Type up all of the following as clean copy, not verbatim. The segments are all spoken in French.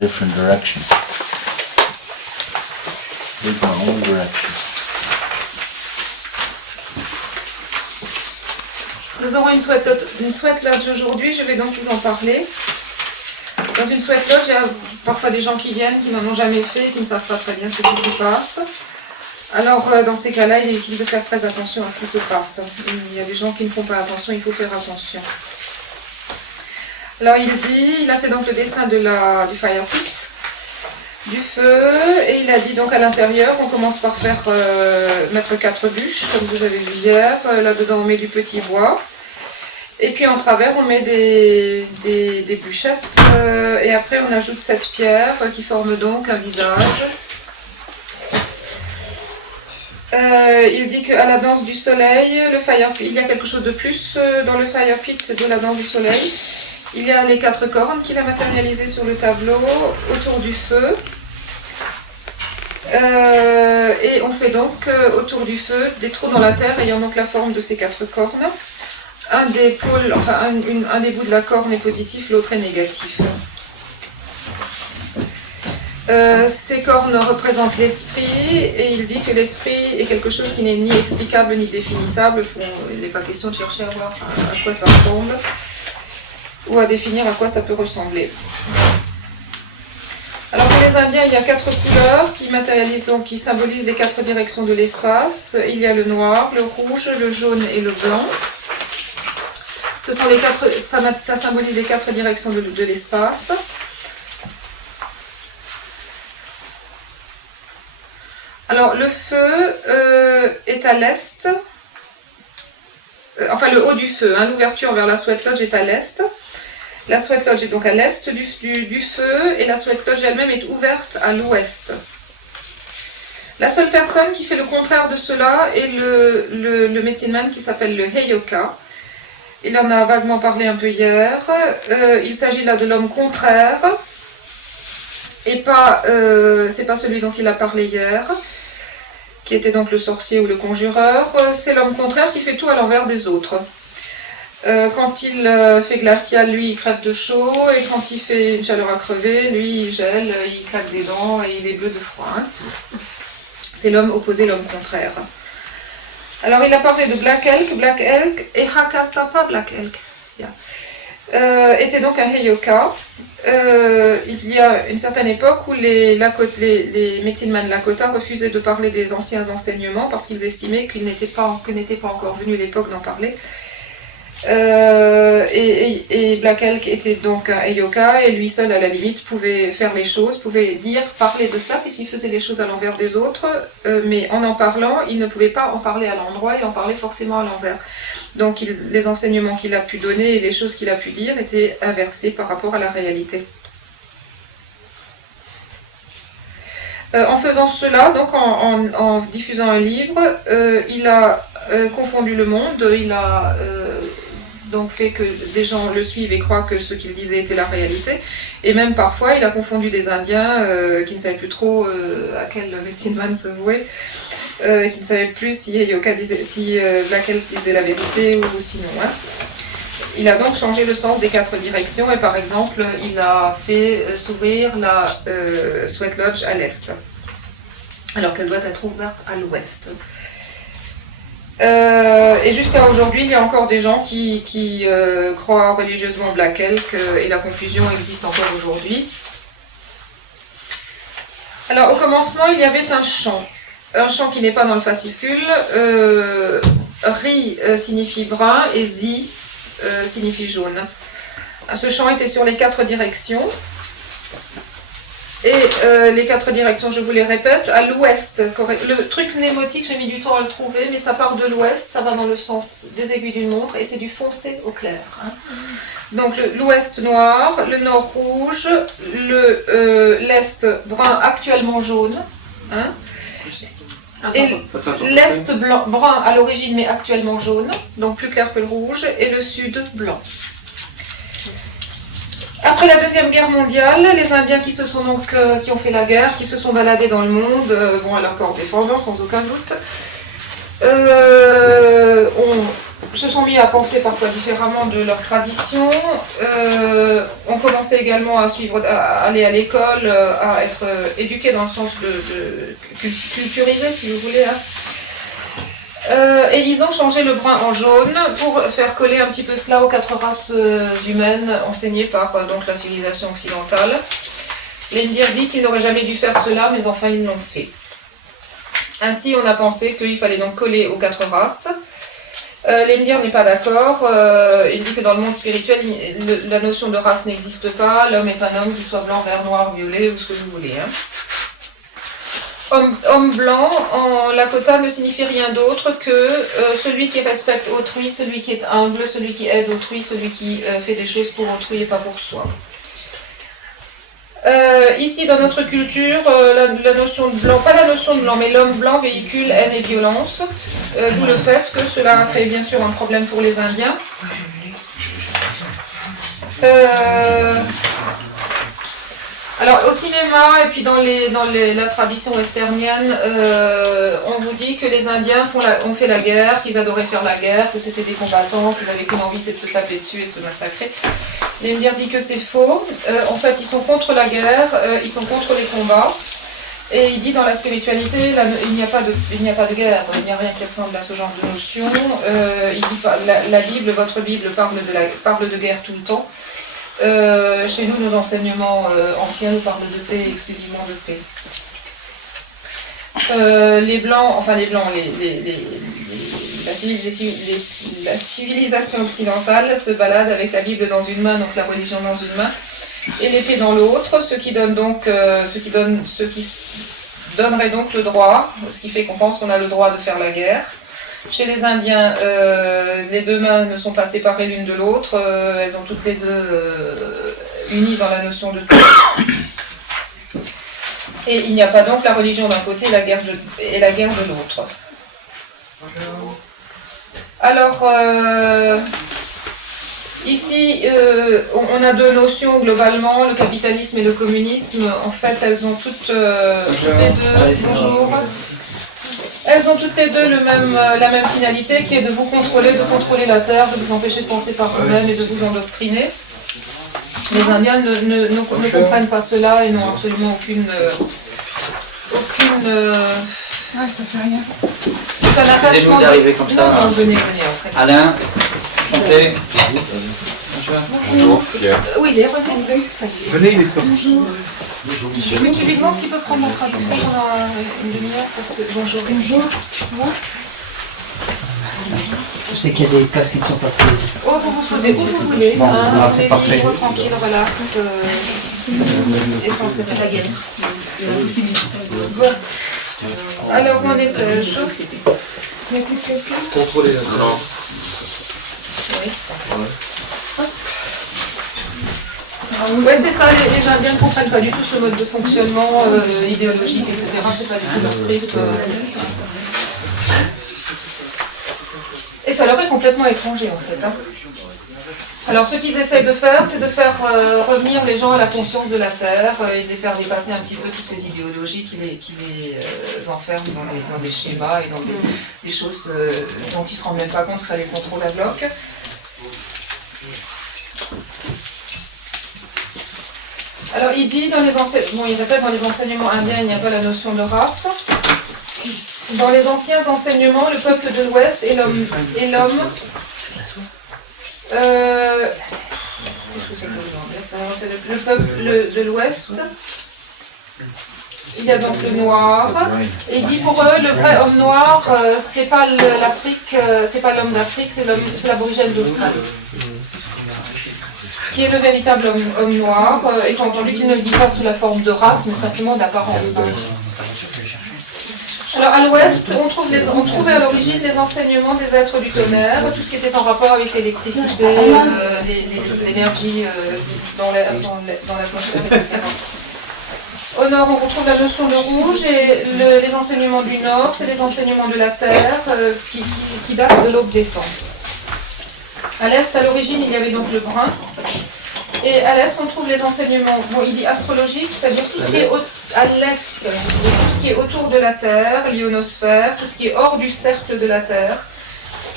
different direction. Take my own direction. Nous aurons une sweat lodge aujourd'hui, je vais donc vous en parler. Dans une sweat lodge, il y a parfois des gens qui viennent, qui n'en ont jamais fait, qui ne savent pas très bien ce qui se passe. Alors dans ces cas-là, il est utile de faire très attention à ce qui se passe. Il y a des gens qui ne font pas attention, il faut faire attention. Alors il a fait donc le dessin du fire pit, du feu, et il a dit donc à l'intérieur, on commence par faire mettre 4 bûches, comme vous avez vu hier. Là-dedans on met du petit bois. Et puis en travers on met des bûchettes, et après on ajoute cette pierre qui forme donc un visage. Il dit qu'à la danse du soleil, il y a quelque chose de plus dans le fire pit de la danse du soleil. Il y a les 4 cornes qu'il a matérialisées sur le tableau autour du feu. Et on fait donc autour du feu des trous dans la terre ayant donc la forme de ces 4 cornes. Un des pôles, enfin un des bouts de la corne est positif, l'autre est négatif. Ces cornes représentent l'esprit, et il dit que l'esprit est quelque chose qui n'est ni explicable ni définissable. Il n'est pas question de chercher à voir à quoi ça ressemble ou à définir à quoi ça peut ressembler. Alors pour les Indiens, il y a 4 couleurs qui matérialisent donc, qui symbolisent les 4 directions de l'espace. Il y a le noir, le rouge, le jaune et le blanc. Ce sont les 4, ça symbolise les 4 directions de l'espace. Alors le feu est à l'est, enfin le haut du feu, hein, l'ouverture vers la sweat lodge est à l'est. La sweat lodge est donc à l'est du feu, et la sweat lodge elle-même est ouverte à l'ouest. La seule personne qui fait le contraire de cela est le medicine man qui s'appelle le Heyoka. Il en a vaguement parlé un peu hier. Il s'agit là de l'homme contraire, et pas, c'est pas celui dont il a parlé hier, qui était donc le sorcier ou le conjureur. C'est l'homme contraire qui fait tout à l'envers des autres. Quand il fait glacial, lui il crève de chaud, et quand il fait une chaleur à crever, lui il gèle, il claque des dents et il est bleu de froid. Hein. C'est l'homme opposé, l'homme contraire. Alors il a parlé de Black Elk et Hakasapa Black Elk. Yeah. Était donc un Heyoka. Il y a une certaine époque où les medicine man Lakota refusaient de parler des anciens enseignements parce qu'ils estimaient que n'était pas encore venu l'époque d'en parler. Et Black Elk était donc un Heyoka, et lui seul à la limite pouvait faire les choses, pouvait parler de cela puisqu'il faisait les choses à l'envers des autres, mais en parlant, il ne pouvait pas en parler à l'endroit, il en parlait forcément à l'envers. Donc les enseignements qu'il a pu donner et les choses qu'il a pu dire étaient inversés par rapport à la réalité. En faisant cela, donc en diffusant un livre, il a confondu le monde, il a donc fait que des gens le suivent et croient que ce qu'il disait était la réalité, et même parfois il a confondu des Indiens qui ne savaient plus trop à quel medicine man se vouer, qui ne savaient plus si Black Elk disait la vérité ou sinon. Hein. Il a donc changé le sens des 4 directions, et par exemple il a fait s'ouvrir la sweat lodge à l'est, alors qu'elle doit être ouverte à l'ouest. Et jusqu'à aujourd'hui, il y a encore des gens qui croient religieusement Black Elk, et la confusion existe encore aujourd'hui. Alors au commencement, il y avait un chant qui n'est pas dans le fascicule. Ri signifie brun et Zi signifie jaune. Ce chant était sur les 4 directions. Et les 4 directions, je vous les répète, à l'ouest, le truc mnémotique, j'ai mis du temps à le trouver, mais ça part de l'ouest, ça va dans le sens des aiguilles d'une montre, et c'est du foncé au clair. Hein. Donc l'ouest noir, le nord rouge, l'est brun actuellement jaune, hein, et l'est brun à l'origine mais actuellement jaune, donc plus clair que le rouge, et le sud blanc. Après la Deuxième Guerre mondiale, les Indiens qui ont fait la guerre, qui se sont baladés dans le monde, à leur corps défendant sans aucun doute, ont se sont mis à penser parfois différemment de leur tradition, ont commencé également à suivre, à aller à l'école, à être éduqués dans le sens de culturisés, si vous voulez. Et ils ont changé le brun en jaune pour faire coller un petit peu cela aux 4 races humaines enseignées par donc, la civilisation occidentale. L'Indir dit qu'ils n'auraient jamais dû faire cela, mais enfin ils l'ont fait. Ainsi, on a pensé qu'il fallait donc coller aux 4 races. L'Indir n'est pas d'accord. Il dit que dans le monde spirituel, la notion de race n'existe pas. L'homme est un homme, qu'il soit blanc, vert, noir, violet, ou ce que vous voulez. Homme blanc en Lakota ne signifie rien d'autre que celui qui respecte autrui, celui qui est humble, celui qui aide autrui, celui qui fait des choses pour autrui et pas pour soi. Ici, dans notre culture, la notion de blanc, pas la notion de blanc, mais l'homme blanc véhicule haine et violence, d'où le fait que cela a créé bien sûr un problème pour les Indiens. Alors au cinéma et puis dans la tradition westernienne, on vous dit que les Indiens ont fait la guerre, qu'ils adoraient faire la guerre, que c'était des combattants, qu'ils avaient qu'une envie, c'est de se taper dessus et de se massacrer. L'Indir dit que c'est faux. En fait, ils sont contre la guerre, ils sont contre les combats. Et il dit dans la spiritualité, il n'y a pas de guerre, il n'y a rien qui ressemble à ce genre de notion. Il dit la Bible, votre Bible parle de guerre tout le temps. Chez nous, nos enseignements anciens nous parlent de paix, exclusivement de paix. Les Blancs, la civilisation occidentale se balade avec la Bible dans une main, donc la religion dans une main, et l'épée dans l'autre, ce qui donnerait donc le droit, ce qui fait qu'on pense qu'on a le droit de faire la guerre. Chez les Indiens, les deux mains ne sont pas séparées l'une de l'autre, elles sont toutes les deux unies dans la notion de paix. Et il n'y a pas donc la religion d'un côté et la guerre de l'autre. Alors, ici, on a deux notions globalement, le capitalisme et le communisme. En fait, elles ont toutes les deux... Bonjour. Elles ont toutes les deux la même finalité, qui est de vous contrôler, de contrôler la Terre, de vous empêcher de penser par vous-même et de vous endoctriner. Les Indiens ne comprennent pas cela et n'ont absolument aucune Ouais, ça fait rien. attachement. Vous arrivez comme ça. Non, venez, après. Alain, santé. Bonjour, Pierre. Oui, il est revenu. Ça y est. Venez, il est sorti. Mais tu lui demandes s'il peut prendre la traduction pendant une demi-heure parce que... Bonjour. Bonjour. Je sais qu'il y a des places qui ne sont pas prises. Oh, vous vous posez où vous voulez. Bon, voilà, vous c'est parfait. libre, tranquille, relax. Et sans serrer la gueule. Bon. Alors, où en étais-je? Contrôlez. Oui. Ouais, c'est ça, les Indiens ne comprennent pas du tout ce mode de fonctionnement idéologique, etc. C'est pas du tout leur trip. Et ça leur est complètement étranger, en fait. Alors, ce qu'ils essayent de faire, c'est de faire revenir les gens à la conscience de la Terre et de les faire dépasser un petit peu toutes ces idéologies qui les enferment dans des schémas et dans des choses dont ils ne se rendent même pas compte que ça les contrôle à bloc. Alors, il dit dans les enseignements indiens, il n'y a pas la notion de race. Dans les anciens enseignements, le peuple de l'Ouest et l'homme. Le peuple de l'Ouest. Il y a donc le noir. Et il dit pour eux, le vrai homme noir, c'est pas l'Afrique, c'est pas l'homme d'Afrique, c'est l'aborigène d'Australie. Qui est le véritable homme noir, étant entendu qu'il ne le dit pas sous la forme de race, mais simplement d'apparence. Alors à l'ouest, on trouvait à l'origine les enseignements des êtres du tonnerre, tout ce qui était en rapport avec l'électricité, les énergies dans l'atmosphère, etc. Au nord, on retrouve la notion de rouge et les enseignements du nord, c'est les enseignements de la terre qui datent de l'aube des temps. À l'est, à l'origine, il y avait donc le brun. Et à l'est, on trouve les enseignements, bon, il dit astrologiques, c'est-à-dire tout ce qui est à l'est, tout ce qui est autour de la Terre, l'ionosphère, tout ce qui est hors du cercle de la Terre,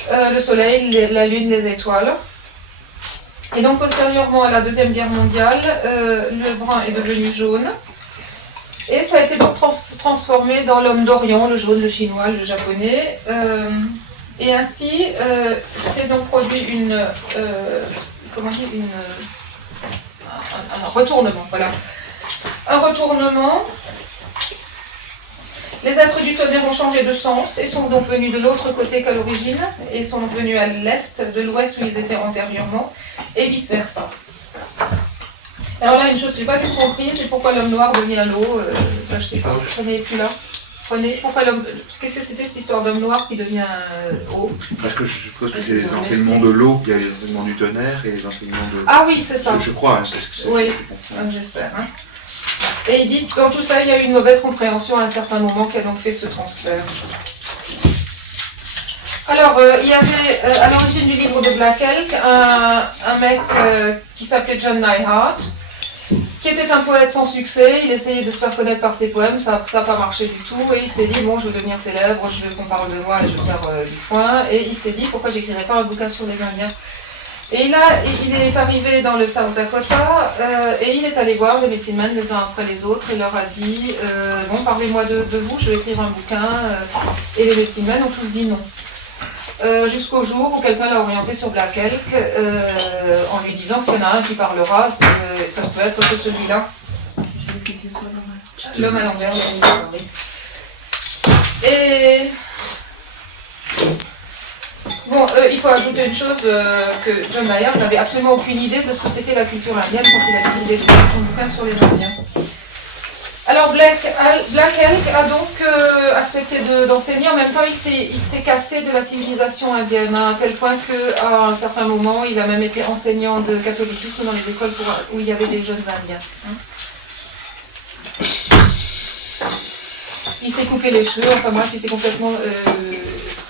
le soleil, la lune, les étoiles. Et donc postérieurement à la Deuxième Guerre mondiale, le brun est devenu jaune. Et ça a été donc transformé dans l'homme d'Orient, le jaune, le chinois, le japonais. Et ainsi, c'est donc produit un retournement. Voilà. Un retournement. Les êtres du tonnerre ont changé de sens et sont donc venus de l'autre côté qu'à l'origine, et sont donc venus à l'est, de l'ouest où ils étaient antérieurement, et vice-versa. Alors là, une chose que je n'ai pas du tout compris, c'est pourquoi l'homme noir devient l'eau, ça je sais pas, prenez plus là. Pourquoi l'homme... Qu'est-ce que c'était cette histoire d'homme noir qui devient eau? Parce que je suppose que c'est les enseignements de l'eau, il y a les enseignements du tonnerre et les enseignements de... Ah oui, c'est ça. Je crois, hein, c'est ce que c'est. Oui, j'espère. Hein. Et il dit que dans tout ça, il y a eu une mauvaise compréhension à un certain moment qui a donc fait ce transfert. Alors, il y avait à l'origine du livre de Black Elk un mec qui s'appelait John Neihart, qui était un poète sans succès. Il essayait de se faire connaître par ses poèmes, ça n'a pas marché du tout, et il s'est dit, bon, je veux devenir célèbre, je veux qu'on parle de moi et je veux faire du foin, et il s'est dit, pourquoi j'écrirais pas un bouquin sur les Indiens? Et là, il est arrivé dans le South Dakota, et il est allé voir les medicine men les uns après les autres, et leur a dit, bon, parlez-moi de vous, je vais écrire un bouquin, et les medicine men ont tous dit non. Jusqu'au jour où quelqu'un l'a orienté sur Black Elk en lui disant que s'il y en a un qui parlera, ça peut être que celui-là. L'homme à l'envers, Et bon, il faut ajouter une chose, que John Mayer n'avait absolument aucune idée de ce que c'était la culture indienne quand il a décidé de faire son bouquin sur les Indiens. Alors Black Elk a donc accepté d'enseigner. En même temps, il s'est cassé de la civilisation indienne, à tel point qu'à un certain moment, il a même été enseignant de catholicisme dans les écoles où il y avait des jeunes Indiens. Il s'est coupé les cheveux, enfin bref, il s'est complètement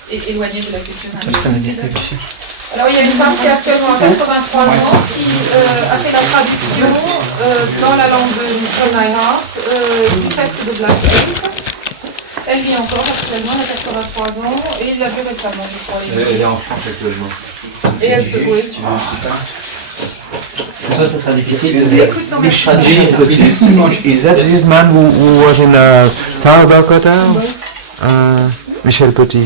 éloigné de la culture indienne. Alors il y a une femme qui a actuellement 83 ans qui a fait la traduction dans la langue de John Neihart du texte de Black Elk. Elle vit encore actuellement, elle a 83 ans et il l'a vu récemment, je crois. Elle est en France actuellement. Et elle se voit. Pour toi, ça sera difficile de traduire une copie. Is that this man who was in South Dakota? Michel Petit.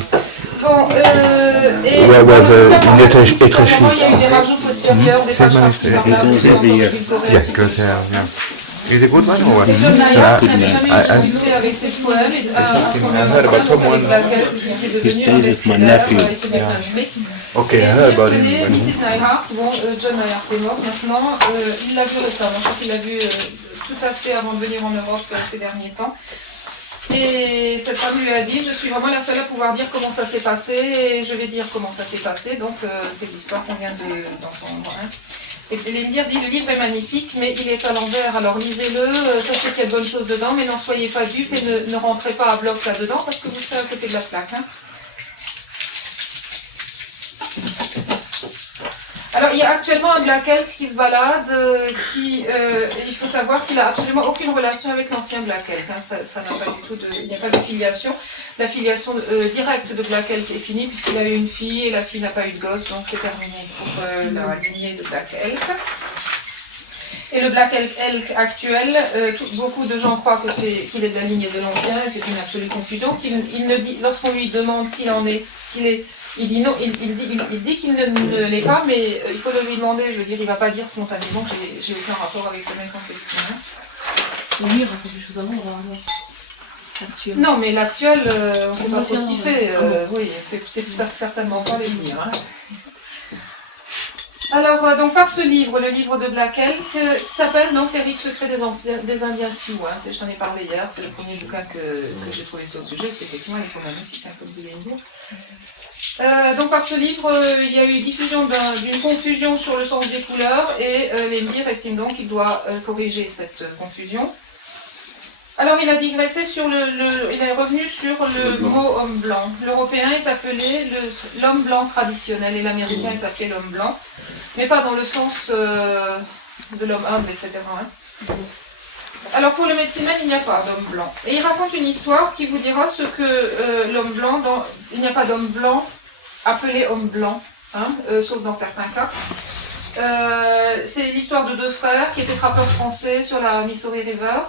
Bon, et Ouais, il y a étréchis. eu des rajouts postérieurs, des pages par-ci par-là, des Yeah, goes there, yeah. Is it a good one or what? Et John Neihart n'avait jamais eu de succès avec ses poèmes, et avec Black Elk, qui est devenu un best-seller, et c'est bien arrivé. Okay, I Et heard about il him. connaît Mrs. Neihart, bon, John Neihart est mort maintenant, il l'a vu récemment, je crois qu'il l'a vu tout à fait avant de venir en Europe ces derniers temps. Et cette femme lui a dit, je suis vraiment la seule à pouvoir dire comment ça s'est passé, et je vais dire comment ça s'est passé, donc c'est l'histoire qu'on vient d'entendre. Hein. Et Lémire dit, le livre est magnifique, mais il est à l'envers, alors lisez-le, sachez qu'il y a de bonnes choses dedans, mais n'en soyez pas dupes et ne rentrez pas à bloc là-dedans, parce que vous serez à côté de la plaque. Hein. Alors, il y a actuellement un Black Elk qui se balade, il faut savoir qu'il n'a absolument aucune relation avec l'ancien Black Elk. Hein. Ça n'a pas du tout il n'y a pas de filiation. La filiation directe de Black Elk est finie puisqu'il a eu une fille et la fille n'a pas eu de gosse, donc c'est terminé pour la lignée de Black Elk. Et le Black Elk actuel, beaucoup de gens croient qu'il est de la lignée de l'ancien, et c'est une absolue confusion. Lorsqu'on lui demande il dit non, il dit qu'il ne l'est pas, mais il faut le lui demander. Je veux dire, il ne va pas dire spontanément que j'ai aucun rapport avec le mec en question. Hein. Lui, il raconte des choses avant, alors. Actuel. Non, mais l'actuel, on ne sait pas trop ce qu'il fait. Oui, c'est certainement pas l'avenir. Hein. Alors, donc par ce livre, le livre de Black Elk, qui s'appelle donc Les rites secrets des Indiens Sioux. Hein. Je t'en ai parlé hier, c'est le premier bouquin que j'ai trouvé sur le sujet. C'est effectivement, il est magnifique, comme vous voulez me dire. Donc par ce livre, il y a eu diffusion d'une confusion sur le sens des couleurs et Lémire estime donc qu'il doit corriger cette confusion. Alors il a digressé il est revenu sur le mot homme blanc. L'européen est appelé l'homme blanc traditionnel et l'américain est appelé l'homme blanc, mais pas dans le sens de l'homme humble, etc. Hein. Alors pour le médecin, il n'y a pas d'homme blanc. Et il raconte une histoire qui vous dira ce que l'homme blanc, il n'y a pas d'homme blanc appelés hommes blancs, hein, sauf dans certains cas. C'est l'histoire de deux frères qui étaient trappeurs français sur la Missouri River.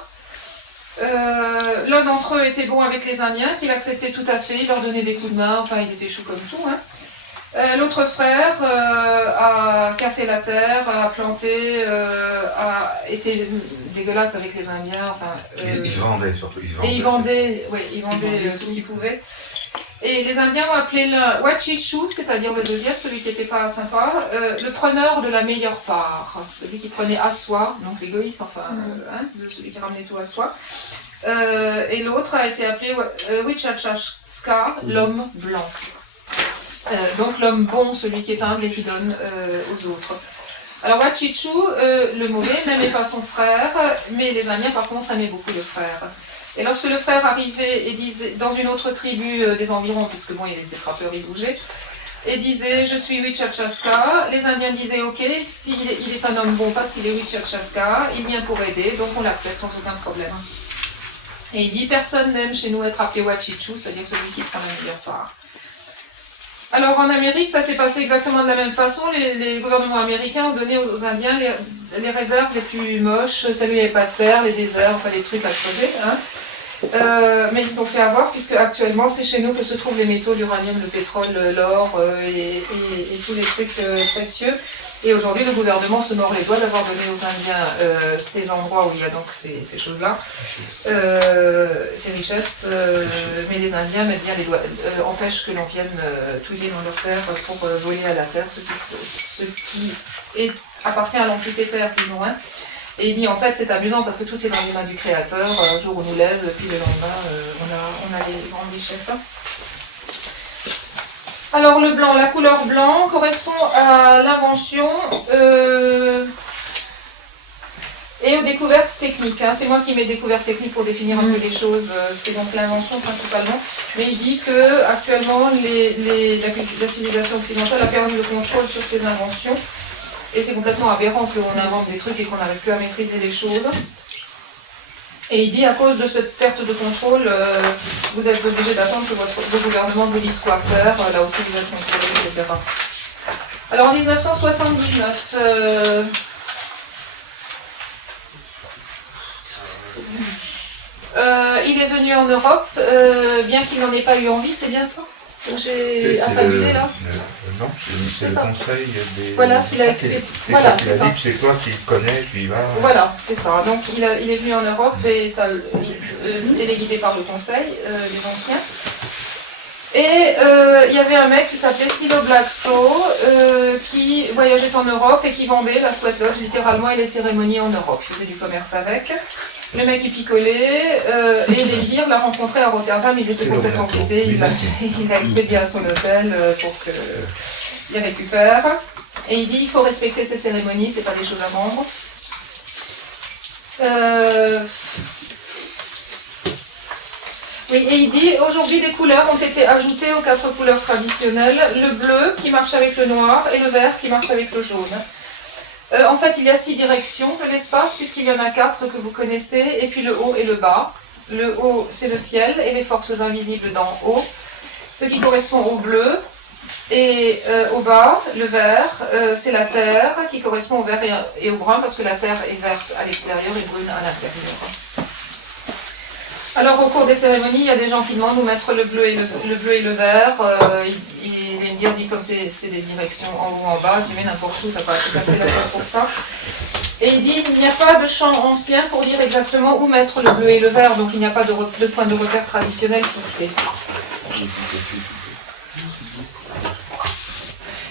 L'un d'entre eux était bon avec les Indiens, qu'il acceptait tout à fait, il leur donnait des coups de main, enfin il était chou comme tout. Hein. L'autre frère a cassé la terre, a planté, a été dégueulasse avec les Indiens. Enfin, Ils vendaient surtout. Et ils vendaient tout ce qu'ils pouvaient. Et les Indiens ont appelé l'un Wachichu, c'est-à-dire le deuxième, celui qui n'était pas sympa, le preneur de la meilleure part, celui qui prenait à soi, donc l'égoïste, enfin, celui qui ramenait tout à soi. Et l'autre a été appelé Wichachashka, l'homme blanc. Donc l'homme bon, celui qui est humble et qui donne aux autres. Alors Wachichu, le mauvais, n'aimait pas son frère, mais les Indiens par contre aimaient beaucoup le frère. Et lorsque le frère arrivait et disait, dans une autre tribu des environs, puisque bon, il était trappeur, il bougeait, et disait « Je suis Wichachashka », les Indiens disaient « Ok, s'il est, il est un homme bon parce qu'il est Wichachashka, il vient pour aider, donc on l'accepte sans aucun problème. » Et il dit « Personne n'aime chez nous être appelé Wachichu », c'est-à-dire celui qui prend la meilleure part. Alors en Amérique, ça s'est passé exactement de la même façon. Les gouvernements américains ont donné aux Indiens les réserves les plus moches, celles où il n'y avait pas de terre, les déserts, enfin les trucs à creuser. Hein. Mais ils se sont fait avoir puisque actuellement c'est chez nous que se trouvent les métaux, l'uranium, le pétrole, l'or et tous les trucs précieux. Et aujourd'hui le gouvernement se mord les doigts d'avoir donné aux Indiens ces endroits où il y a donc ces choses-là, ces richesses, mais les Indiens mettent bien les doigts, empêchent que l'on vienne touiller dans leur terre pour voler à la terre ce qui appartient à l'entité terre plus ou moins. Et il dit en fait c'est amusant parce que tout est dans les mains du créateur, un jour on nous lève, puis le lendemain on a les grandes richesses. Alors le blanc, la couleur blanc correspond à l'invention et aux découvertes techniques. Hein. C'est moi qui mets découvertes techniques pour définir un peu les choses, c'est donc l'invention principalement. Mais il dit que actuellement la civilisation occidentale a perdu le contrôle sur ses inventions. Et c'est complètement aberrant qu'on invente des trucs et qu'on n'arrive plus à maîtriser les choses. Et il dit, à cause de cette perte de contrôle, vous êtes obligé d'attendre que vos gouvernements vous disent quoi faire, là aussi vous êtes contrôlés, etc. Alors en 1979, il est venu en Europe, bien qu'il n'en ait pas eu envie, c'est bien ça? J'ai affabulé là. Non, c'est le conseil des... Voilà, qu'il a expliqué. Voilà, c'est ça. C'est toi qui le connais, tu y vas. Voilà, c'est ça. Donc il est venu en Europe et ça, téléguidé par le conseil, les anciens. Et il y avait un mec qui s'appelait Silo Blackflow qui voyageait en Europe et qui vendait la Sweat Lodge littéralement et les cérémonies en Europe. Il faisait du commerce avec. Le mec il picolait et l'Élysire l'a rencontré à Rotterdam, il était complètement pété, il l'a expédié à son hôtel pour qu'il récupère. Et il dit il faut respecter ces cérémonies, c'est pas des choses à vendre. Oui, et il dit aujourd'hui des couleurs ont été ajoutées aux 4 couleurs traditionnelles, le bleu qui marche avec le noir et le vert qui marche avec le jaune. En fait, il y a 6 directions de l'espace, puisqu'il y en a 4 que vous connaissez, et puis le haut et le bas. Le haut, c'est le ciel et les forces invisibles d'en haut, ce qui correspond au bleu. Et au bas, le vert, c'est la terre, qui correspond au vert et au brun, parce que la terre est verte à l'extérieur et brune à l'intérieur. Alors au cours des cérémonies, il y a des gens qui demandent où mettre le bleu et le vert. Il dit comme c'est des directions en haut en bas, tu mets n'importe où, t'as pas à te casser la tête pour ça. Et il dit il n'y a pas de champ ancien pour dire exactement où mettre le bleu et le vert, donc il n'y a pas de point de repère traditionnel fixé.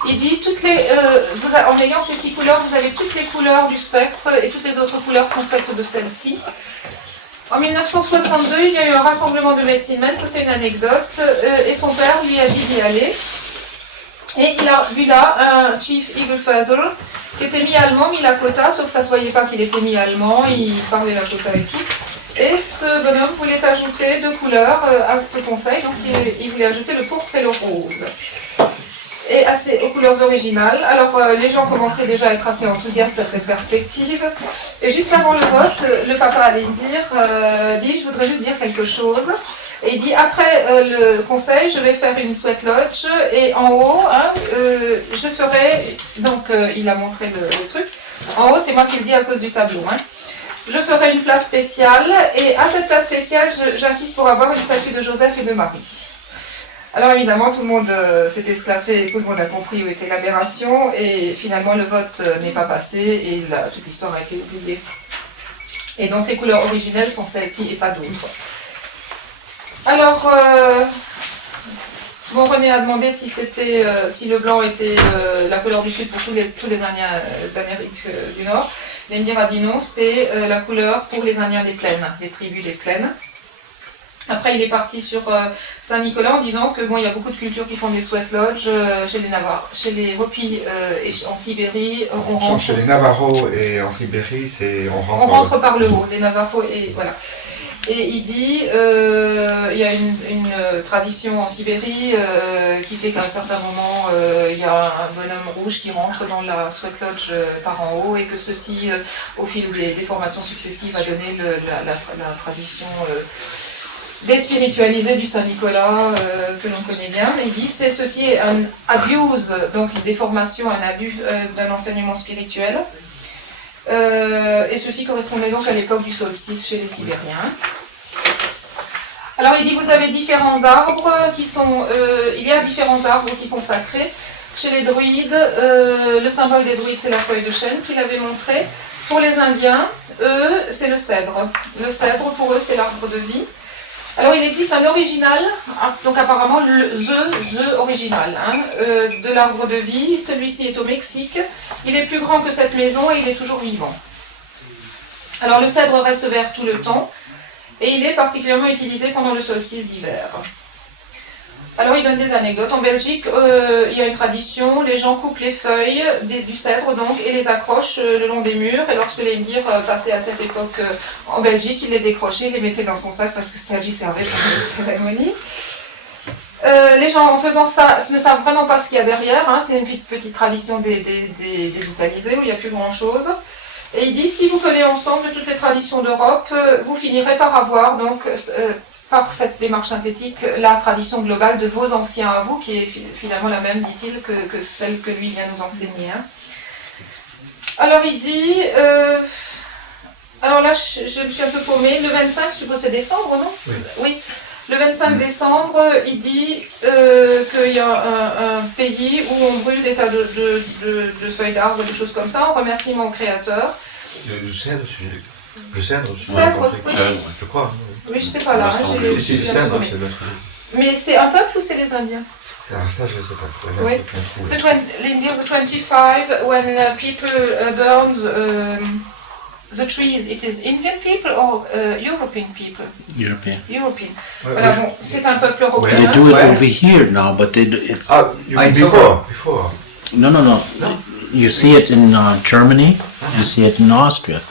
Il dit en ayant ces 6 couleurs, vous avez toutes les couleurs du spectre et toutes les autres couleurs sont faites de celles-ci. En 1962, il y a eu un rassemblement de Medicine Men, ça c'est une anecdote, et son père lui a dit d'y aller. Et il a vu là un Chief Eagle Feather qui était mi-allemand, mi-lakota, sauf que ça ne se voyait pas qu'il était mi-allemand, il parlait lakota et tout. Et ce bonhomme voulait ajouter 2 couleurs à ce conseil, donc il voulait ajouter le pourpre et le rose. Et aux couleurs originales. Alors les gens commençaient déjà à être assez enthousiastes à cette perspective. Et juste avant le vote, le papa allait me dire, je voudrais juste dire quelque chose. Et il dit, après le conseil, je vais faire une sweat lodge, et en haut, hein, je ferai, donc il a montré le truc, en haut, c'est moi qui le dis à cause du tableau, hein. Je ferai une place spéciale, et à cette place spéciale, j'insiste pour avoir une statue de Joseph et de Marie. Alors évidemment, tout le monde s'est esclaffé et tout le monde a compris où était l'aberration, et finalement le vote n'est pas passé, et toute l'histoire a été oubliée. Et donc les couleurs originelles sont celles-ci et pas d'autres. Alors, bon, René a demandé si le blanc était la couleur du sud pour tous les Indiens d'Amérique du Nord. L'Indien a dit non, c'est la couleur pour les Indiens des plaines, les tribus des plaines. Après, il est parti sur Saint-Nicolas en disant que bon, il y a beaucoup de cultures qui font des sweat lodges chez les Hopis et en Sibérie. On rentre, Chez les Navajos et en Sibérie, on rentre par le haut, les Navajos et voilà. Et il dit, il y a une tradition en Sibérie qui fait qu'à un certain moment, il y a un bonhomme rouge qui rentre dans la sweat lodge par en haut, et que ceci, au fil des formations successives, a donné la tradition déspiritualisée du Saint-Nicolas que l'on connaît bien. Il dit, ceci est un abuse, donc une déformation, un abus d'un enseignement spirituel. Et ceci correspondait donc à l'époque du solstice chez les Sibériens. Alors il dit, vous avez différents arbres qui sont, il y a différents arbres qui sont sacrés. Chez les druides, le symbole des druides c'est la feuille de chêne qu'il avait montré. Pour les Indiens, eux, c'est le cèdre. Le cèdre pour eux c'est l'arbre de vie. Alors il existe un original, donc apparemment the original, hein, de l'arbre de vie. Celui-ci est au Mexique. Il est plus grand que cette maison et il est toujours vivant. Alors le cèdre reste vert tout le temps et il est particulièrement utilisé pendant le solstice d'hiver. Alors il donne des anecdotes. En Belgique, il y a une tradition, les gens coupent les feuilles du cèdre donc, et les accrochent le long des murs. Et lorsque les mdirs passaient à cette époque en Belgique, il les décrochait, les mettait dans son sac parce que ça lui servait pour les cérémonies. Les gens en faisant ça ne savent vraiment pas ce qu'il y a derrière, hein. C'est une petite tradition dévitalisée où il n'y a plus grand chose. Et il dit, si vous collez ensemble toutes les traditions d'Europe, vous finirez par avoir donc par cette démarche synthétique la tradition globale de vos anciens à vous, qui est finalement la même, dit-il, que celle que lui vient nous enseigner. Hein. Alors il dit, alors là je me suis un peu paumée, le 25, je suppose c'est décembre, non? Oui. Le 25 décembre, il dit qu'il y a un pays où on brûle des tas de feuilles d'arbres, des choses comme ça, en remerciement au Créateur. Le cèdre, le cèdre, oui. Je crois. Oui, je sais pas là. Hein, c'est le cèdre, c'est notre... Mais c'est un peuple ou c'est les Indiens? Alors ça, je ne sais pas trop. Oui. L'India, the 25, when people burn the trees, it is Indian people or European people? European. European. Voilà, bon, c'est un peuple européen. They do it over here now, but it's... you mean before? No. You see it in Germany, you see it in Austria.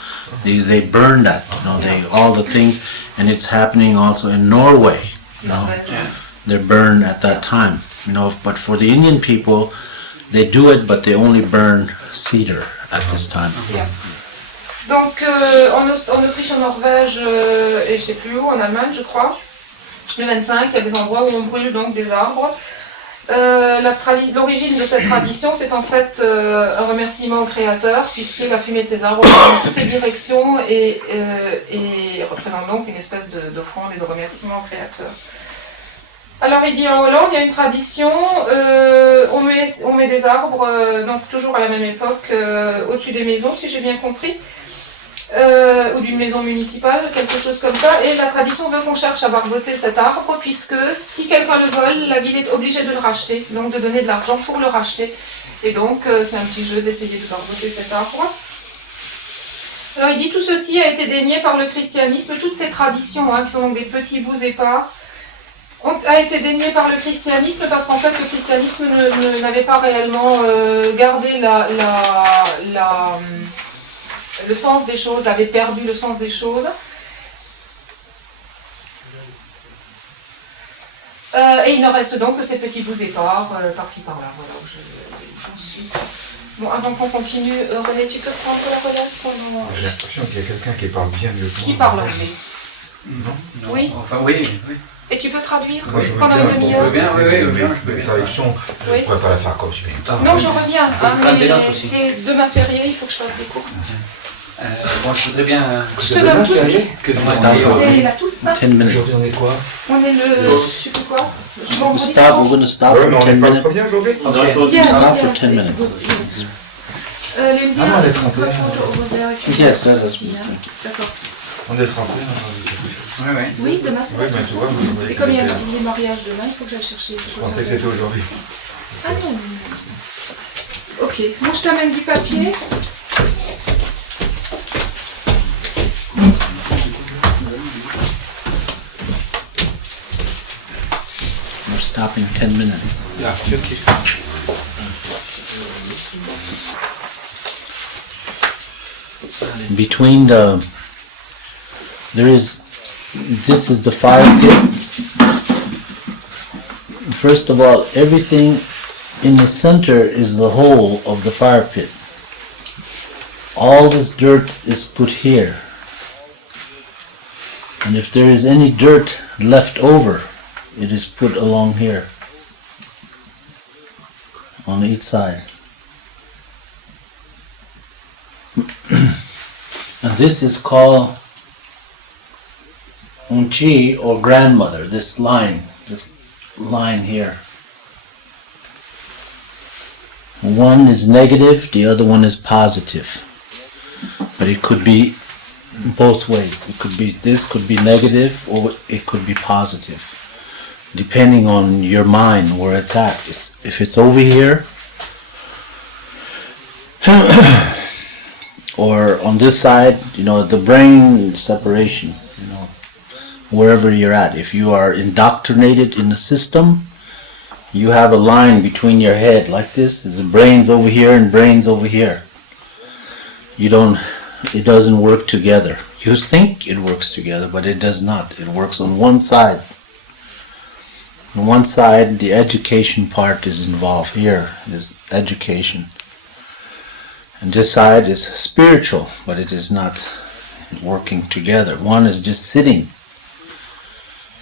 They burn that, all the things, and it's happening also in Norway. They burn at that time, But for the Indian people, they do it, but they only burn cedar at this time. Yeah. Donc en Autriche, en Norvège et je sais plus où, en Allemagne, je crois, le 25, il y a des endroits où on brûle donc des arbres. L'origine de cette tradition, c'est en fait un remerciement au Créateur, puisque la fumée de ces arbres va dans toutes les directions et représente donc une espèce d'offrande et de remerciement au Créateur. Alors il dit en Hollande, il y a une tradition, on met des arbres, donc toujours à la même époque, au-dessus des maisons, si j'ai bien compris, ou d'une maison municipale, quelque chose comme ça, et la tradition veut qu'on cherche à barboter cet arbre, puisque si quelqu'un le vole, la ville est obligée de le racheter, donc de donner de l'argent pour le racheter. Et donc c'est un petit jeu d'essayer de barboter cet arbre. Alors il dit, tout ceci a été dénié par le christianisme, toutes ces traditions, qui sont donc des petits bouts épars, a été dénié par le christianisme parce qu'en fait le christianisme n'avait pas réellement gardé le sens des choses, avait perdu le sens des choses. Et il ne reste donc que ces petits bouts épars par-ci par-là. Voilà, j'en suis. Bon, avant qu'on continue, René, tu peux prendre la relève pendant... J'ai l'impression qu'il y a quelqu'un qui parle bien mieux que moi. Qui parle anglais? Non. Oui. Enfin, oui. Et tu peux traduire Moi, je veux pendant bien, une Je demi-heure veux bien, oui, oui, je peux La bien. traduction, je Oui. ne pourrais pas la faire comme tu viens. Non, je reviens, hein, prendre des notes mais aussi. c'est demain férié, il faut que je fasse des courses. Moi, je voudrais bien. Je te donne tout ce qui... Que Ouais. C'est la tous ça. 10 minutes. Aujourd'hui, on est quoi? On est le... Je sais plus quoi. We'll stop, we're gonna stop Ouais, mais for on 10 n'est pas le minutes. premier aujourd'hui? Ok. Yes, Stop for yes, 10 it's minutes. good, yes. Lindy, Ah non, elle est it's what trempée. photo over there if you Yes, want. that's D'accord. On est trempé. Ouais, ouais. Oui, demain c'est Oui, mais tu vois, moi, je voyais Et que comme il y a c'était- les mariages demain, il faut que j'aille chercher. je pensais que c'était aujourd'hui. Ah non. Ok, moi je t'amène du papier. We're stopping 10 minutes. Yeah, okay. Between this is the fire pit. First of all, everything in the center is the whole of the fire pit. All this dirt is put here. And if there is any dirt left over, it is put along here, on each side. And this is called Unchi, or grandmother, this line here. One is negative, the other one is positive. But it could be both ways. It could be, this could be negative or it could be positive, depending on your mind where it's at. If it's over here or on this side, the brain separation, wherever you're at. If you are indoctrinated in the system, you have a line between your head like this. The brain's over here and brain's over here. It doesn't work together. You think it works together, but it does not. It works on one side. On one side, the education part is involved. Here is education. And this side is spiritual, but it is not working together. One is just sitting.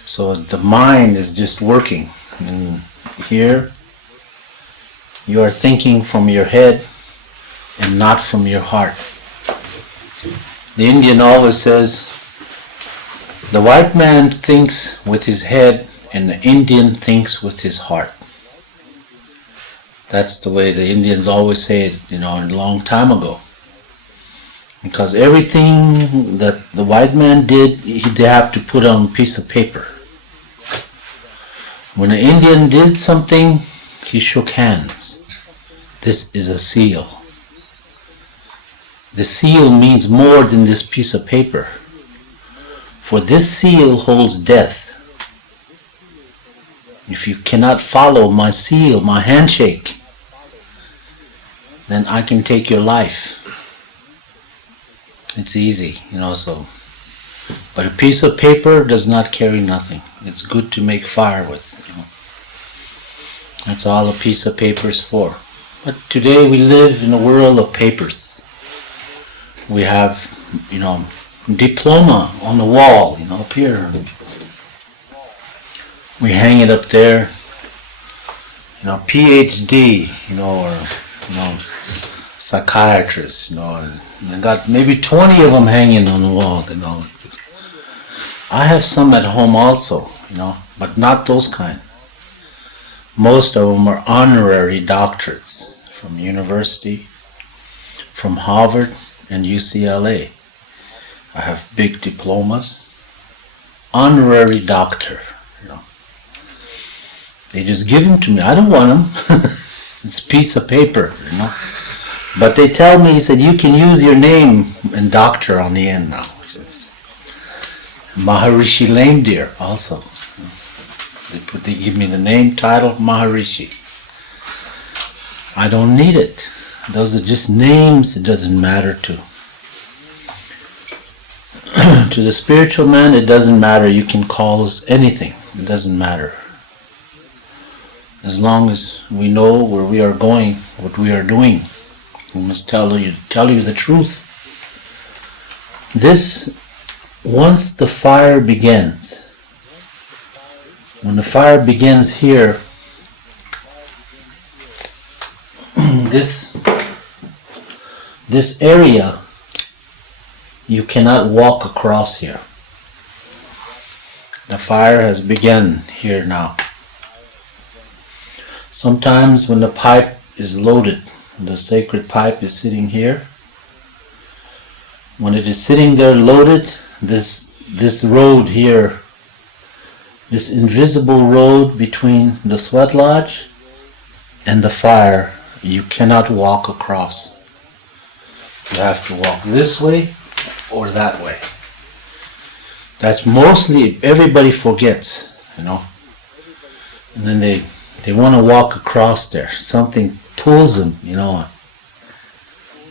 So the mind is just working. And here, you are thinking from your head and not from your heart. The Indian always says, the white man thinks with his head and the Indian thinks with his heart. That's the way the Indians always say it, a long time ago. Because everything that the white man did, they have to put on a piece of paper. When an Indian did something, he shook hands. This is a seal. The seal means more than this piece of paper. For this seal holds death. If you cannot follow my seal, my handshake, then I can take your life. It's easy, so. But a piece of paper does not carry nothing. It's good to make fire with, That's all a piece of paper is for. But today we live in a world of papers. We have, diploma on the wall, up here. We hang it up there. PhD, or, psychiatrist, and I got maybe 20 of them hanging on the wall, I have some at home also, but not those kind. Most of them are honorary doctorates from university, from Harvard and UCLA. I have big diplomas, honorary doctor, They just give them to me. I don't want them. It's a piece of paper, But they tell me, he said, you can use your name and doctor on the end now. He says. Maharishi Lame Deer also. They give me the name, title, Maharishi. I don't need it. Those are just names. It doesn't matter to. To the spiritual man, it doesn't matter. You can call us anything. It doesn't matter. As long as we know where we are going, what we are doing, we must tell you the truth. This, once the fire begins, When the fire begins here, this area, you cannot walk across here. The fire has begun here now. Sometimes when the pipe is loaded, the sacred pipe is sitting here. When it is sitting there loaded, this road here, this invisible road between the sweat lodge and the fire, you cannot walk across. You have to walk this way or that way. That's mostly, everybody forgets, you know. And then they want to walk across there. Something pulls them, you know.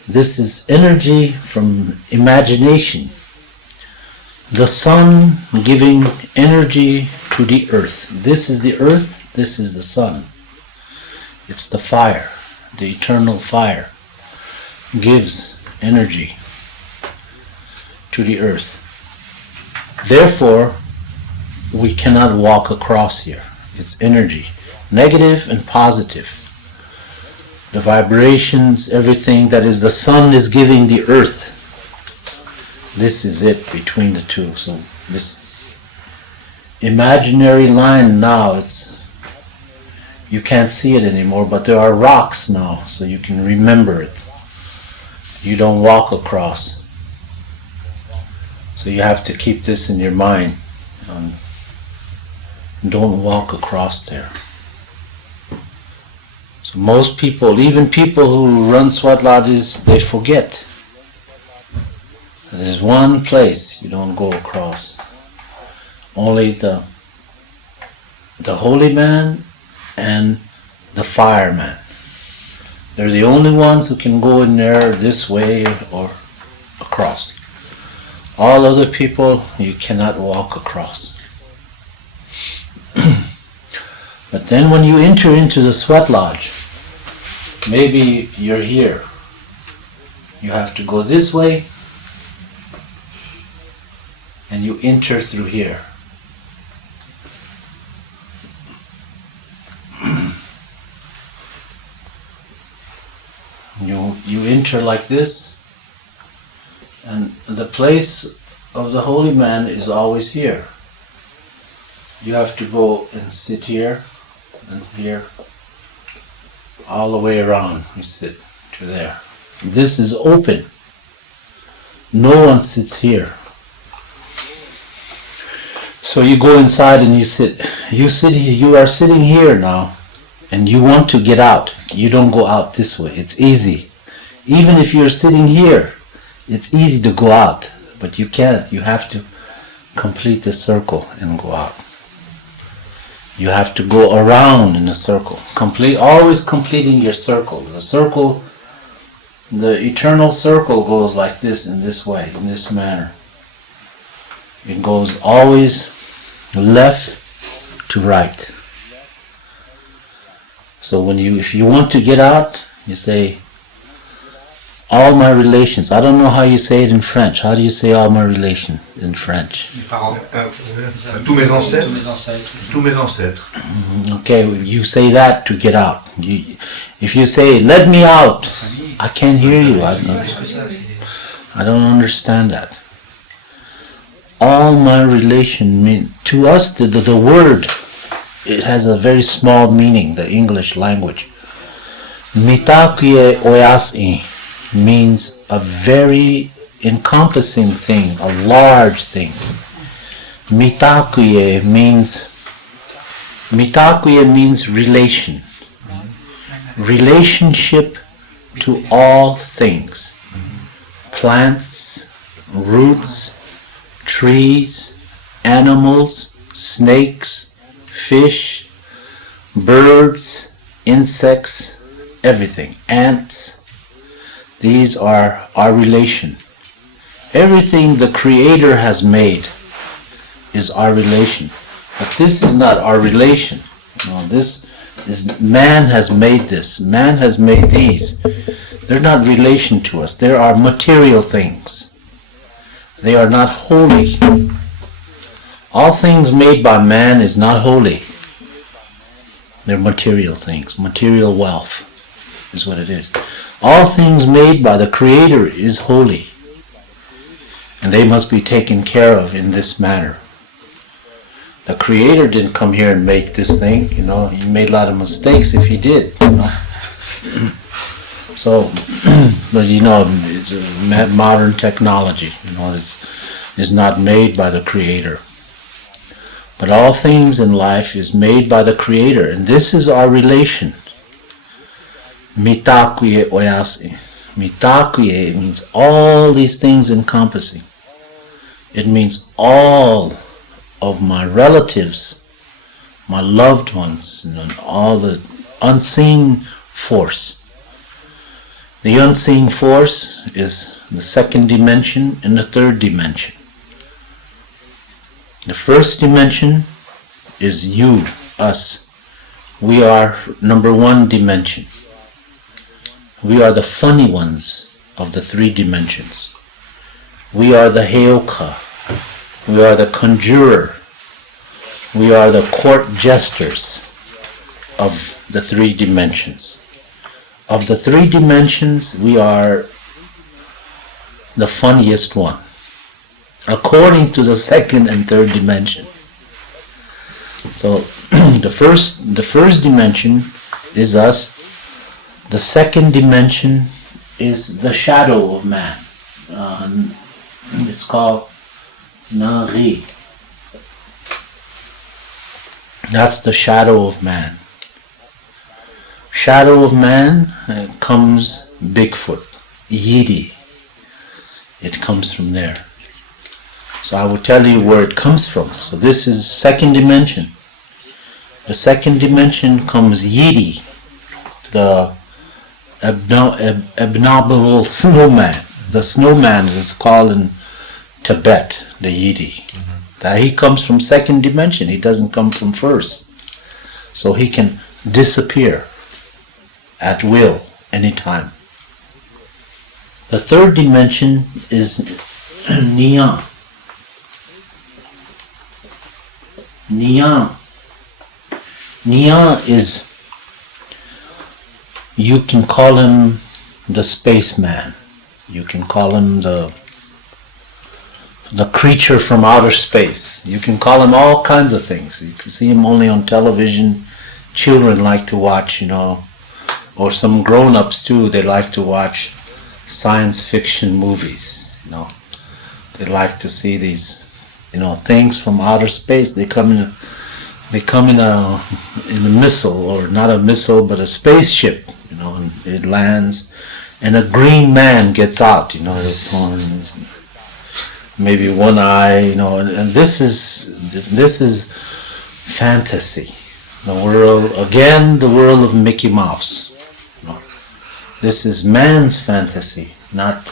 This is energy from imagination. The sun giving energy to the earth. This is the earth, this is the sun. It's the fire, the eternal fire, gives energy to the earth. Therefore, we cannot walk across here. It's energy, negative and positive. The vibrations, everything that is the sun is giving the earth. This is it between the two. So this imaginary line now, you can't see it anymore, but there are rocks now, so you can remember it. You don't walk across. So you have to keep this in your mind. Don't walk across there. So most people, even people who run sweat lodges, they forget. There's one place you don't go across. Only the holy man and the fireman. They're the only ones who can go in there this way or across. All other people, you cannot walk across. But then when you enter into the sweat lodge, maybe you're here. You have to go this way, and you enter through here. You enter like this, and the place of the holy man is always here. You have to go and sit here and here, all the way around. You sit to there. This is open. No one sits here. So you go inside and you sit. You are sitting here now, and you want to get out. You don't go out this way. It's easy. Even if you're sitting here, it's easy to go out, but you can't. You have to complete the circle and go out. You have to go around in a circle. Always completing your circle. The circle, the eternal circle goes like this, in this way, in this manner. It goes always left to right. So if you want to get out, you say, all my relations. I don't know how you say it in French. How do you say all my relations in French? Mes parents. Tous mes ancêtres. Tous mes ancêtres. Tous mes ancêtres. Okay, you say that to get out. If you say, let me out, I can't hear you. I don't understand that. All my relation mean, to us the word, it has a very small meaning, the English language. Mitakuye oyasi means a very encompassing thing, a large thing. Mitakuye means relation. Relationship to all things. Plants, roots, trees, animals, snakes, fish, birds, insects, everything, ants. These are our relation. Everything the Creator has made is our relation. But this is not our relation. No, this is, man has made this. Man has made these. They're not relation to us. They are material things. They are not holy. All things made by man is not holy. They're material things. Material wealth is what it is. All things made by the Creator is holy. And they must be taken care of in this manner. The Creator didn't come here and make this thing, you know. He made a lot of mistakes if he did, you know. So, but you know, it's a modern technology, you know, is not made by the Creator. But all things in life is made by the Creator, and this is our relation. Mitakuye oyasi. Mitakuye means all these things encompassing. It means all of my relatives, my loved ones, and all the unseen force. The unseen force is the second dimension and the third dimension. The first dimension is you, us. We are number one dimension. We are the funny ones of the three dimensions. We are the Heoka. We are the conjurer. We are the court jesters of the three dimensions. Of the three dimensions, we are the funniest one, according to the second and third dimension. So the first dimension is us. The second dimension is the shadow of man. It's called Nari. That's the shadow of man. Shadow of man comes Bigfoot, Yidi. It comes from there. So I will tell you where it comes from. So this is second dimension. The second dimension comes Yidi, the abominable snowman. The snowman is called in Tibet the Yidi. That he comes from second dimension. He doesn't come from first. So he can disappear at will, anytime. The third dimension is Niyan. Niyan. Niyan is, you can call him the spaceman. You can call him the creature from outer space. You can call him all kinds of things. You can see him only on television. Children like to watch, you know, or some grown-ups too, they like to watch science fiction movies, you know. They like to see these, you know, things from outer space. They come in a missile, or not a missile, but a spaceship, you know, and it lands, and a green man gets out, you know, with horns, maybe one eye, you know, and this is fantasy. The world, again, the world of Mickey Mouse. This is man's fantasy, not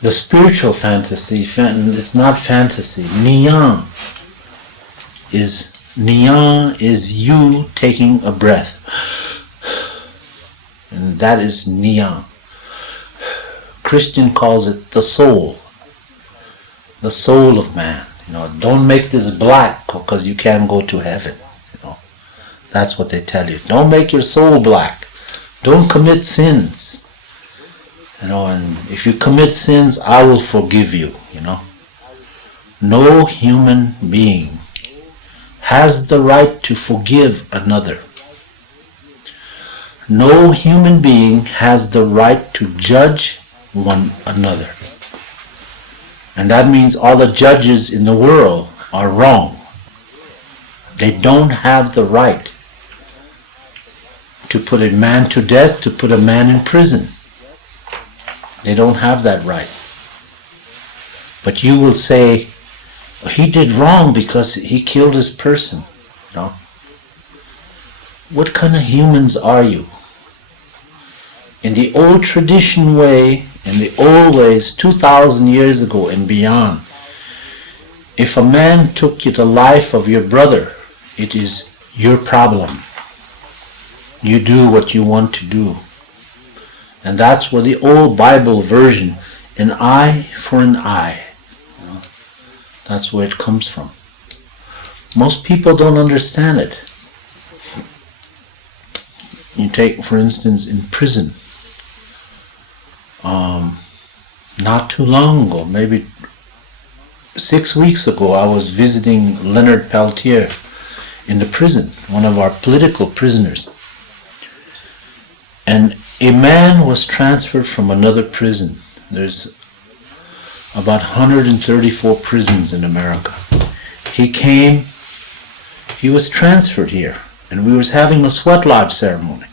the spiritual fantasy. It's not fantasy. Niyan is you taking a breath. And that is Niyan. Christian calls it the soul. The soul of man. You know, don't make this black because you can't go to heaven. You know, that's what they tell you. Don't make your soul black. Don't commit sins. You know, and if you commit sins, I will forgive you, you know. No human being has the right to forgive another. No human being has the right to judge one another. And that means all the judges in the world are wrong. They don't have the right to put a man to death, to put a man in prison. They don't have that right. But you will say, he did wrong because he killed his person. No. What kind of humans are you? In the old tradition way, in the old ways, 2,000 years ago and beyond, if a man took the life of your brother, it is your problem. You do what you want to do. And that's what the old Bible version, an eye for an eye. You know, That's where it comes from. Most people don't understand it. You take, for instance, in prison. Not too long ago, maybe 6 weeks ago, I was visiting Leonard Peltier in the prison, one of our political prisoners. And a man was transferred from another prison. There's about 134 prisons in America. He came, he was transferred here, and we was having a sweat lodge ceremony.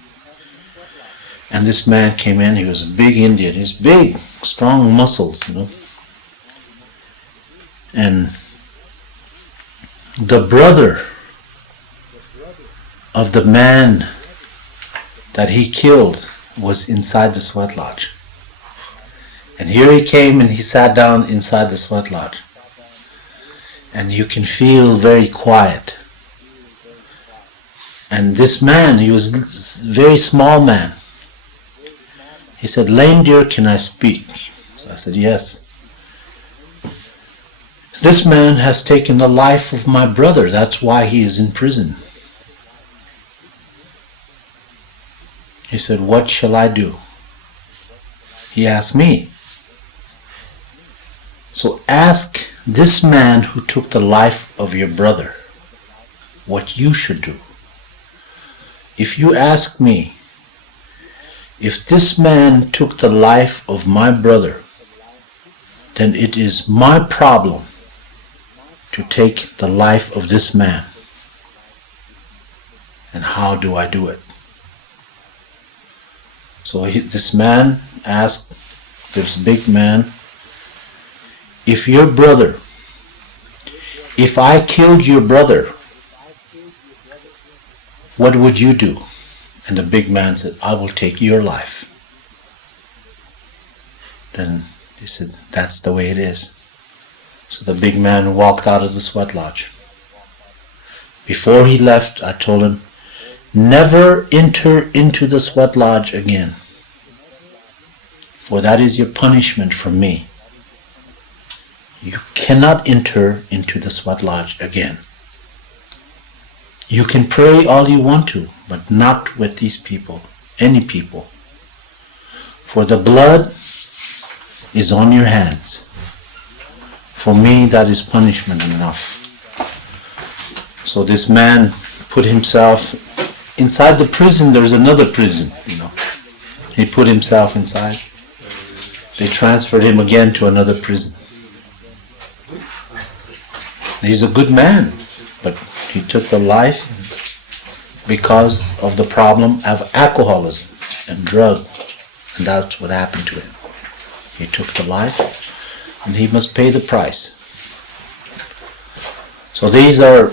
And this man came in, he was a big Indian, he's big, strong muscles, you know. And the brother of the man that he killed was inside the sweat lodge. And here he came and he sat down inside the sweat lodge. And you can feel very quiet. And this man, he was a very small man. He said, "Lame deer, can I speak?" So I said, "Yes." "This man has taken the life of my brother. That's why he is in prison." He said, "What shall I do?" He asked me. So ask this man who took the life of your brother what you should do. If you ask me, if this man took the life of my brother, then it is my problem to take the life of this man. And how do I do it? So this man asked this big man, if your brother, if I killed your brother, what would you do? And the big man said, I will take your life. Then he said, that's the way it is. So the big man walked out of the sweat lodge. Before he left, I told him, never enter into the sweat lodge again, for that is your punishment from me. You cannot enter into the sweat lodge again. You can pray all you want to, but not with these people, any people. For the blood is on your hands. For me, that is punishment enough. So this man put himself inside the prison. There's another prison, you know. He put himself inside. They transferred him again to another prison. He's a good man, but he took the life because of the problem of alcoholism and drug, and that's what happened to him. He took the life, and he must pay the price. So these are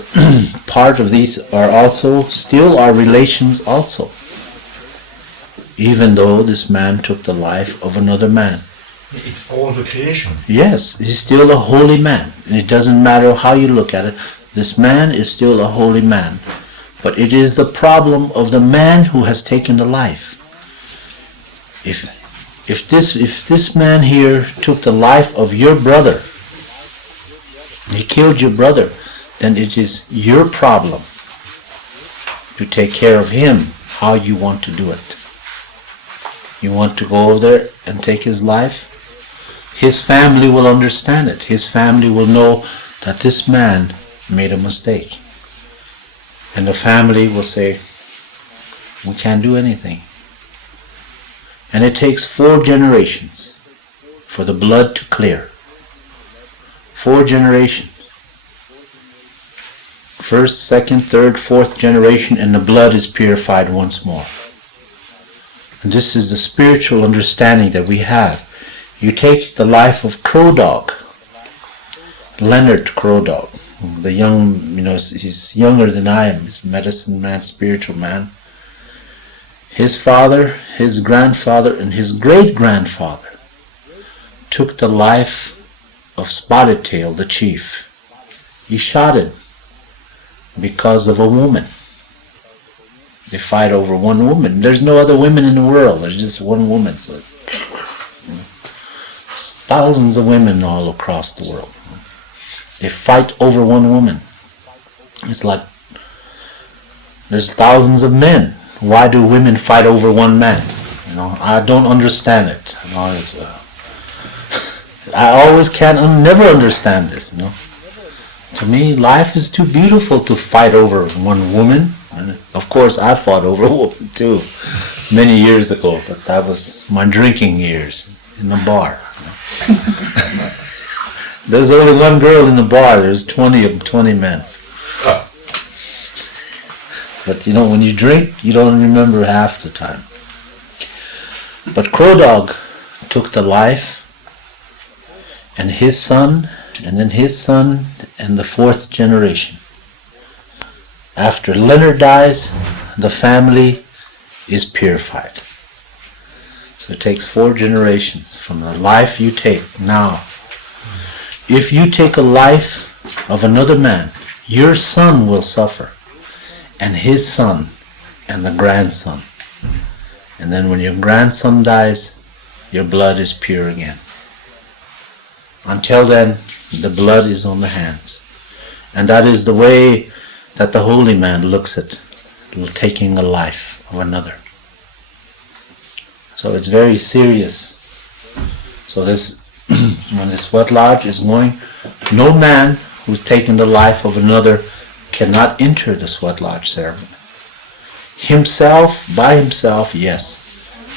part of these are also still our relations also, even though this man took the life of another man. It's all the creation. Yes, he's still a holy man. And it doesn't matter how you look at it. This man is still a holy man. But it is the problem of the man who has taken the life. If this man here took the life of your brother, he killed your brother, then it is your problem to take care of him, how you want to do it. You want to go over there and take his life? His family will understand it. His family will know that this man made a mistake. And the family will say, we can't do anything. And it takes 4 generations for the blood to clear. 4 generations. First, second, third, fourth generation, and the blood is purified once more. And this is the spiritual understanding that we have. You take the life of Crow Dog, Leonard Crow Dog, the young, he's younger than I am. He's a medicine man, spiritual man. His father, his grandfather, and his great-grandfather took the life of Spotted Tail, the chief. He shot him because of a woman. They fight over one woman. There's no other women in the world. There's just one woman. So, thousands of women all across the world. They fight over one woman. It's like there's thousands of men. Why do women fight over one man? You know, I don't understand it. You know, it's I always never understand this. You know, to me, life is too beautiful to fight over one woman. And of course, I fought over a woman too, many years ago. But that was my drinking years in the bar. You know. There's only one girl in the bar. There's 20 men. But you know, when you drink, you don't remember half the time. But Crow Dog took the life, and his son, and then his son, and the 4th generation. After Leonard dies, the family is purified. So it takes 4 generations from the life you take now. If you take a life of another man, your son will suffer, and his son, and the grandson. And then when your grandson dies, your blood is pure again. Until then, the blood is on the hands. And that is the way that the holy man looks at taking a life of another. So it's very serious. So this, when the sweat lodge is going, no man who's taken the life of another cannot enter the sweat lodge ceremony. Himself, by himself, yes,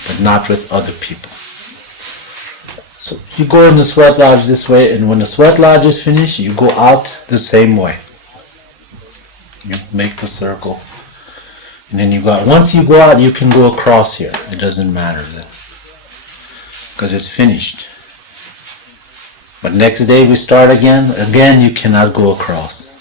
but not with other people. So you go in the sweat lodge this way, and when the sweat lodge is finished, you go out the same way. You make the circle, and then you go out. Once you go out, you can go across here. It doesn't matter then, because it's finished. But next day we start again. Again, you cannot go across.